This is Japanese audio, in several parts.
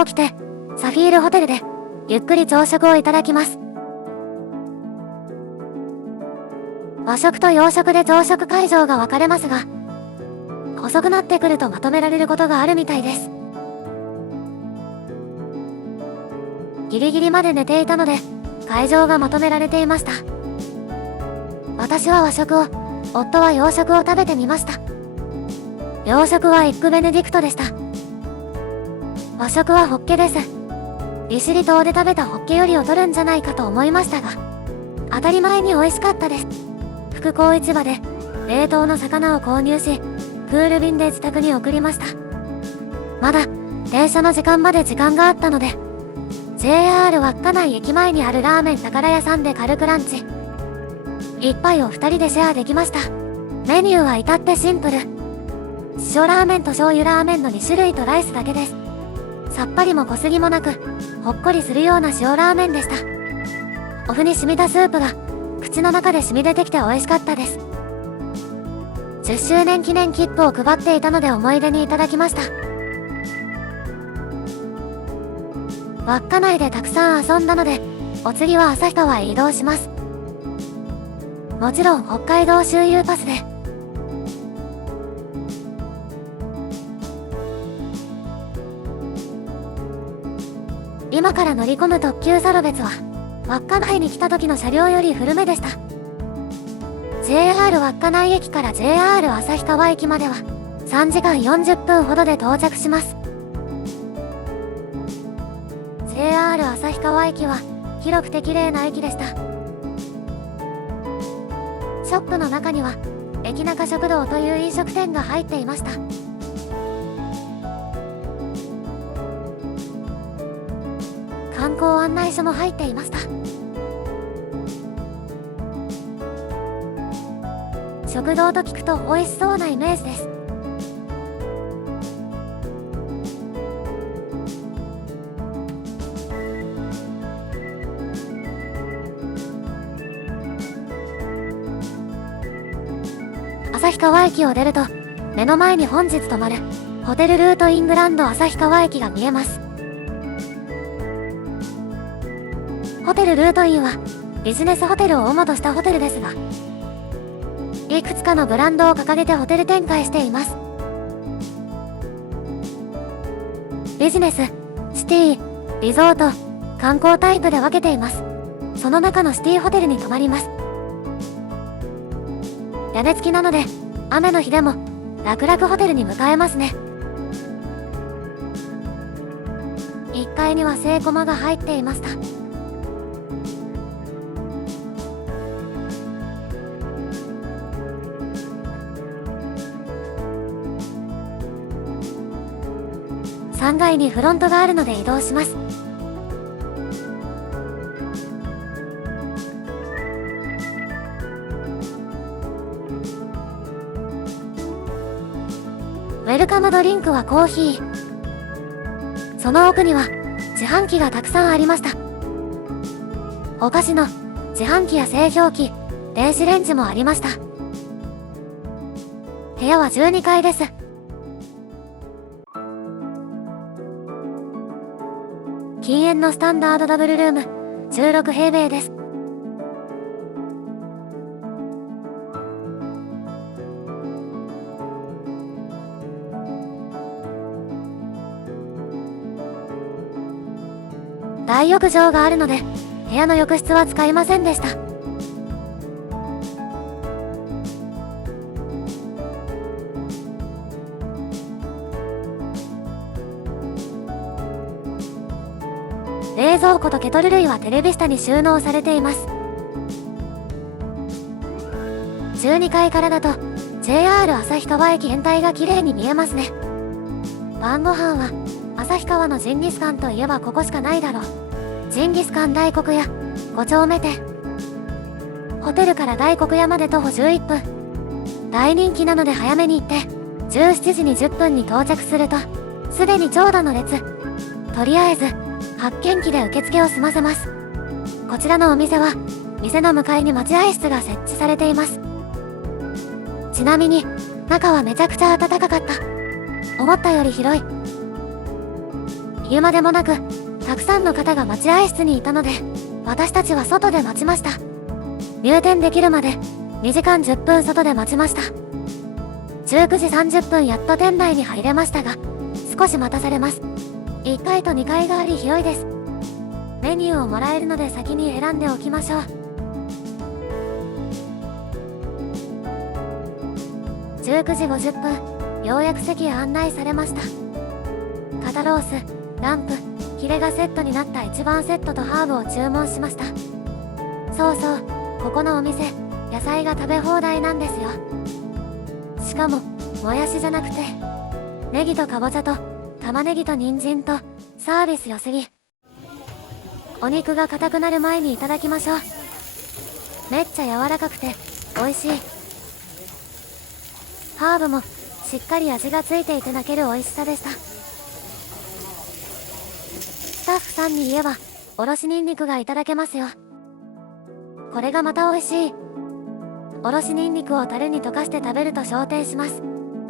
朝起きてサフィールホテルでゆっくり朝食をいただきます。和食と洋食で朝食会場が分かれますが、遅くなってくるとまとめられることがあるみたいです。ギリギリまで寝ていたので会場がまとめられていました。私は和食を、夫は洋食を食べてみました。洋食はエッグベネディクトでした。和食はホッケです。利尻島で食べたホッケより劣るんじゃないかと思いましたが、当たり前に美味しかったです。福港市場で冷凍の魚を購入し、クール便で自宅に送りました。まだ電車の時間まで時間があったので、JR 稚内駅前にあるラーメン宝屋さんで軽くランチ。一杯を2人でシェアできました。メニューは至ってシンプル。塩ラーメンと醤油ラーメンの2種類とライスだけです。さっぱりも濃すぎもなく、ほっこりするような塩ラーメンでした。お麩に染みたスープが口の中で染み出てきて美味しかったです。10周年記念切符を配っていたので思い出にいただきました。稚内でたくさん遊んだので、お次は旭川へ移動します。もちろん北海道周遊パスで。今から乗り込む特急サロベツは稚内に来た時の車両より古めでした。 JR 稚内駅から JR 旭川駅までは3時間40分ほどで到着します。 JR 旭川駅は広くて綺麗な駅でした。ショップの中には駅中食堂という飲食店が入っていました。観光案内所も入っていました。食堂と聞くと美味しそうなイメージです。旭川駅を出ると目の前に本日泊まるホテルルートイングランド旭川駅が見えます。ホテルルートインはビジネスホテルを主としたホテルですが、いくつかのブランドを掲げてホテル展開しています。ビジネス、シティ、リゾート、観光タイプで分けています。その中のシティホテルに泊まります。屋根付きなので雨の日でも楽々ホテルに向かえますね。1階にはセイコマが入っていました。3階にフロントがあるので移動します。ウェルカムドリンクはコーヒー。その奥には自販機がたくさんありました。お菓子の自販機や製氷機、電子レンジもありました。部屋は12階です。禁煙のスタンダードダブルルーム、16平米です。大浴場があるので部屋の浴室は使いませんでした。冷蔵庫とケトル類はテレビ下に収納されています。12階からだと JR 旭川駅全体が綺麗に見えますね。晩ご飯は旭川のジンギスカンといえばここしかないだろう。ジンギスカン大黒屋5丁目店。ホテルから大黒屋まで徒歩11分。大人気なので早めに行って17時20分に到着するとすでに長蛇の列。とりあえず発券機で受付を済ませます。こちらのお店は店の向かいに待合室が設置されています。ちなみに中はめちゃくちゃ暖かかった。思ったより広い。言うまでもなく、たくさんの方が待合室にいたので、私たちは外で待ちました。入店できるまで2時間10分外で待ちました。19時30分やっと店内に入れましたが、少し待たされます。1階と2階があり広いです。メニューをもらえるので先に選んでおきましょう。19時50分、ようやく席へ案内されました。肩ロース、ランプ、ヒレがセットになった一番セットとハーブを注文しました。そうそう、ここのお店、野菜が食べ放題なんですよ。しかも、もやしじゃなくて、ネギとかぼちゃと、玉ねぎと人参と、サービス良すぎ。お肉が硬くなる前にいただきましょう。めっちゃ柔らかくて、美味しい。ハーブも、しっかり味がついていて泣ける美味しさでした。スタッフさんに言えば、おろしニンニクがいただけますよ。これがまた美味しい。おろしニンニクをタレに溶かして食べると昇天します。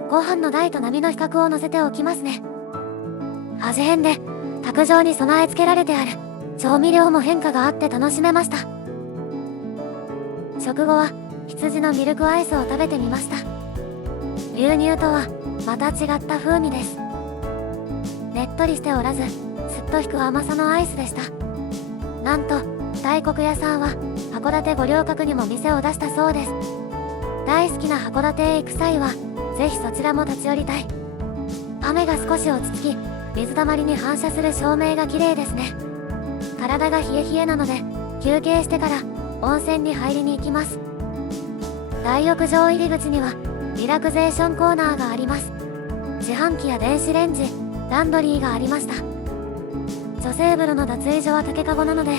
ご飯の大と並の比較を乗せておきますね。味変で、卓上に備え付けられてある。調味料も変化があって楽しめました。食後は、羊のミルクアイスを食べてみました。牛乳とは、また違った風味です。ねっとりしておらず、すっと引く甘さのアイスでした。なんと、大黒屋さんは、函館五稜郭にも店を出したそうです。大好きな函館へ行く際は、ぜひそちらも立ち寄りたい。雨が少し落ち着き、水たまりに反射する照明が綺麗ですね。体が冷え冷えなので、休憩してから温泉に入りに行きます。大浴場入り口には、リラクゼーションコーナーがあります。自販機や電子レンジ、ランドリーがありました。女性風呂の脱衣所は竹かごなので、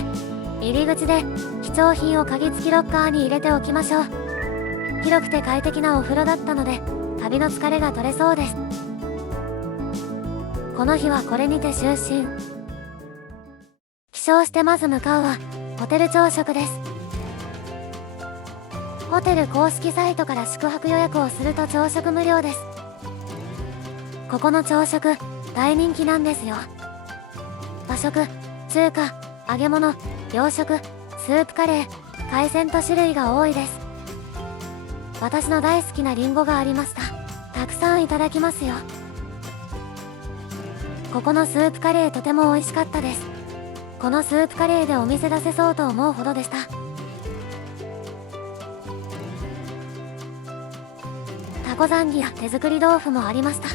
入り口で貴重品を鍵付きロッカーに入れておきましょう。広くて快適なお風呂だったので、旅の疲れが取れそうです。この日はこれにて就寝。起床してまず向かうは、ホテル朝食です。ホテル公式サイトから宿泊予約をすると朝食無料です。ここの朝食、大人気なんですよ。和食、中華、揚げ物、洋食、スープカレー、海鮮と種類が多いです。私の大好きなリンゴがありました。たくさんいただきますよ。ここのスープカレーとても美味しかったです。このスープカレーでお店出せそうと思うほどでした。タコザンギや手作り豆腐もありました。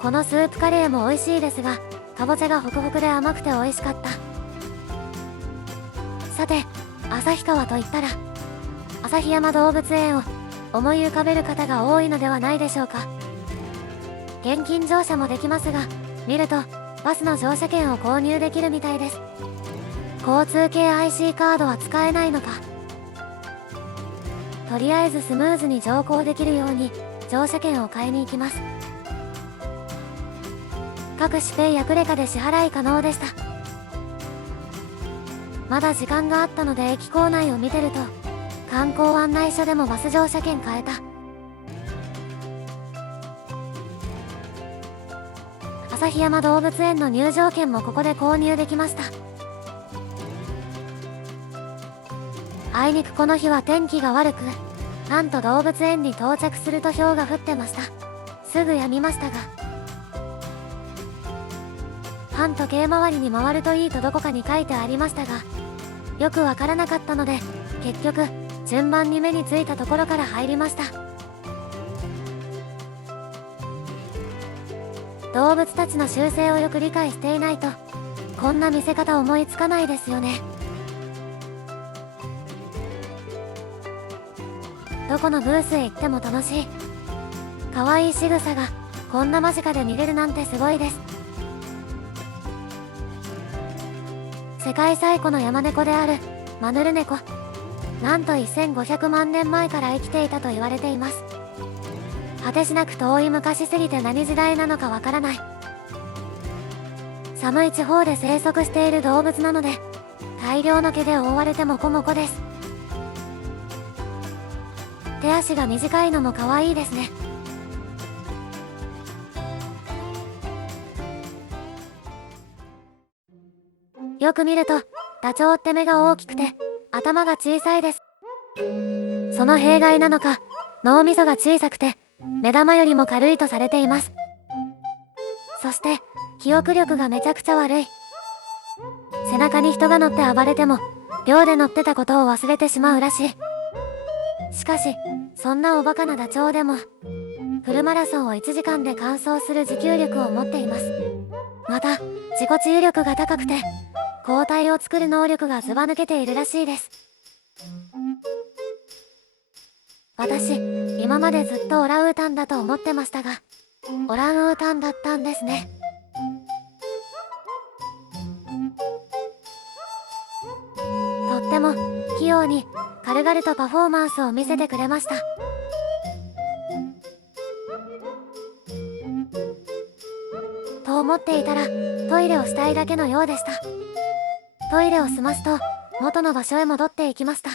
このスープカレーも美味しいですが、かぼちゃがホクホクで甘くて美味しかった。さて、旭川といったら、旭山動物園を思い浮かべる方が多いのではないでしょうか。現金乗車もできますが、見ると、バスの乗車券を購入できるみたいです。交通系 IC カードは使えないのか。とりあえずスムーズに乗降できるように、乗車券を買いに行きます。各種ペイやクレカで支払い可能でした。まだ時間があったので駅構内を見てると、観光案内所でもバス乗車券買えた。旭山動物園の入場券もここで購入できました。あいにくこの日は天気が悪く、なんと動物園に到着すると氷が降ってました。すぐ止みましたが、反時計回りに回るといいとどこかに書いてありましたが、よくわからなかったので、結局、順番に目についたところから入りました。動物たちの習性をよく理解していないと、こんな見せ方思いつかないですよね。どこのブースへ行っても楽しい。可愛い仕草が、こんな間近で見れるなんてすごいです。世界最古の山猫であるマヌルネコ。なんと1500万年前から生きていたと言われています。果てしなく遠い昔すぎて何時代なのかわからない。寒い地方で生息している動物なので、大量の毛で覆われてモコモコです。手足が短いのも可愛いですね。よく見るとダチョウって目が大きくて頭が小さいです。その弊害なのか脳みそが小さくて目玉よりも軽いとされています。そして記憶力がめちゃくちゃ悪い。背中に人が乗って暴れても寮で乗ってたことを忘れてしまうらしい。しかしそんなおバカなダチョウでもフルマラソンを1時間で完走する持久力を持っています。また自己治癒力が高くて抗体を作る能力がずば抜けているらしいです。私今までずっとオランウータンだと思ってましたがオランウータンだったんですね。とっても器用に軽々とパフォーマンスを見せてくれました。と思っていたらトイレをしたいだけのようでした。トイレを済ますと元の場所へ戻っていきました。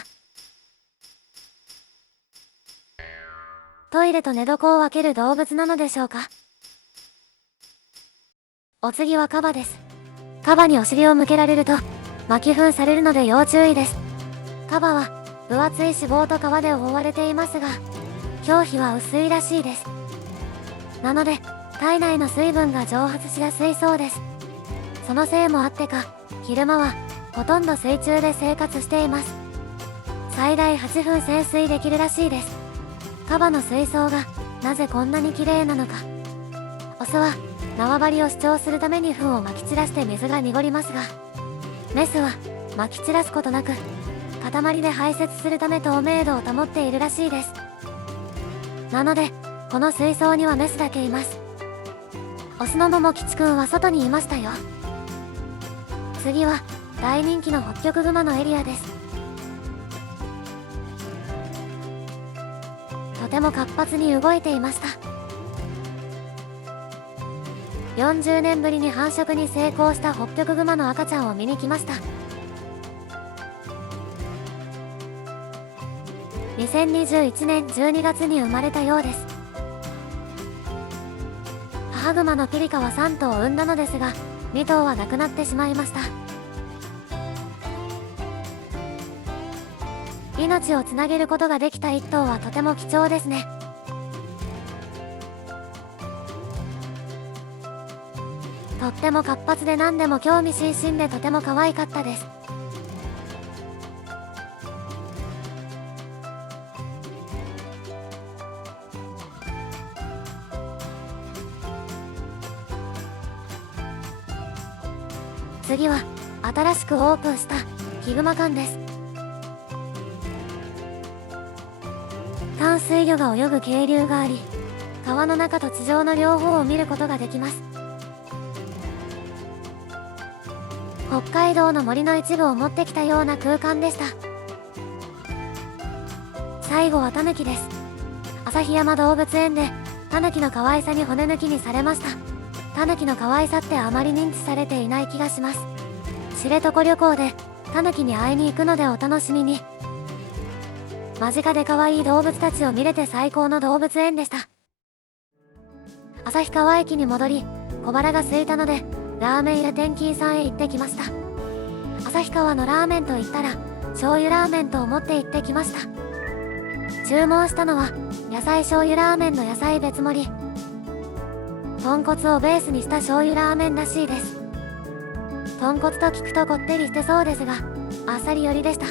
トイレと寝床を分ける動物なのでしょうか。お次はカバです。カバにお尻を向けられると巻き糞されるので要注意です。カバは分厚い脂肪と皮で覆われていますが表皮は薄いらしいです。なので体内の水分が蒸発しやすいそうです。そのせいもあってか昼間はほとんど水中で生活しています。最大8分潜水できるらしいです。カバの水槽がなぜこんなに綺麗なのか。オスは縄張りを主張するために糞をまき散らして水が濁りますがメスはまき散らすことなく塊で排泄するため透明度を保っているらしいです。なのでこの水槽にはメスだけいます。オスのモモ吉くんは外にいましたよ。次は大人気のホッキョクグマのエリアです。とても活発に動いていました。40年ぶりに繁殖に成功したホッキョクグマの赤ちゃんを見に来ました。2021年12月に生まれたようです。母グマのピリカは3頭を産んだのですが2頭は亡くなってしまいました。命をつなげることができた1頭はとても貴重ですね。とっても活発で何でも興味津々でとても可愛かったです。次は新しくオープンしたヒグマ館です。淡水魚が泳ぐ渓流があり川の中と地上の両方を見ることができます。北海道の森の一部を持ってきたような空間でした。最後はタヌキです。旭山動物園でタヌキの可愛さに骨抜きにされました。タヌキの可愛さってあまり認知されていない気がします。知床旅行でタヌキに会いに行くのでお楽しみに。間近で可愛い動物たちを見れて最高の動物園でした。旭川駅に戻り小腹が空いたのでラーメン屋天金さんへ行ってきました。旭川のラーメンと言ったら醤油ラーメンと思って行ってきました。注文したのは野菜醤油ラーメンの野菜別盛り。豚骨をベースにした醤油ラーメンらしいです。豚骨と聞くとこってりしてそうですがあっさり寄りでした。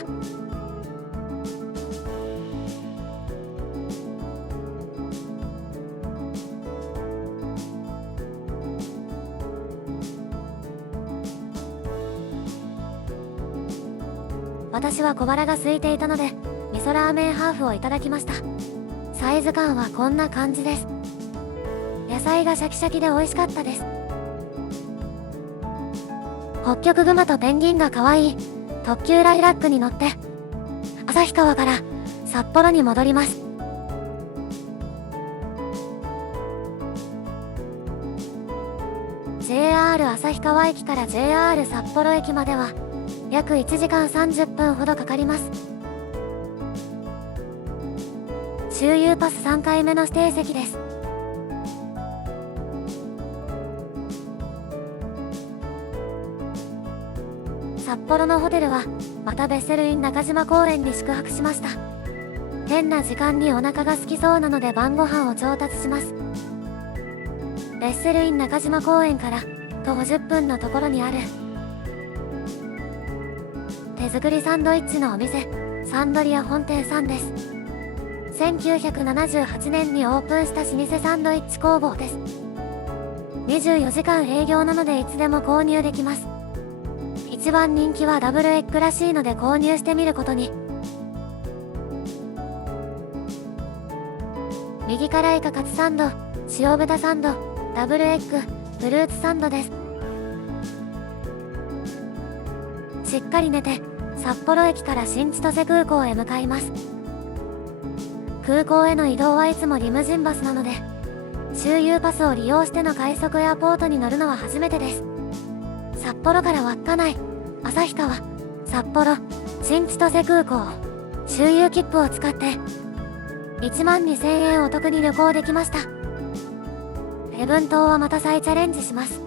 私は小腹が空いていたので味噌ラーメンハーフをいただきました。サイズ感はこんな感じです。野菜がシャキシャキで美味しかったです。ホッキョクグマとペンギンが可愛い特急ライラックに乗って旭川から札幌に戻ります。JR 旭川駅から JR 札幌駅までは約1時間30分ほどかかります。周遊パス3回目の指定席です。札幌のホテルはまたベッセルイン中島公園に宿泊しました。変な時間にお腹が空きそうなので晩ご飯を調達します。ベッセルイン中島公園から徒歩10分のところにある手作りサンドイッチのお店、サンドリア本店さんです。1978年にオープンした老舗サンドイッチ工房です。24時間営業なのでいつでも購入できます。一番人気はダブルエッグらしいので購入してみることに。右からイカカツサンド、塩豚サンド、ダブルエッグ、フルーツサンドです。しっかり寝て、札幌駅から新千歳空港へ向かいます。空港への移動はいつもリムジンバスなので、周遊パスを利用しての快速エアポートに乗るのは初めてです。札幌から稚内、旭川、札幌、新千歳空港、周遊切符を使って、12,000円お得に旅行できました。礼文島はまた再チャレンジします。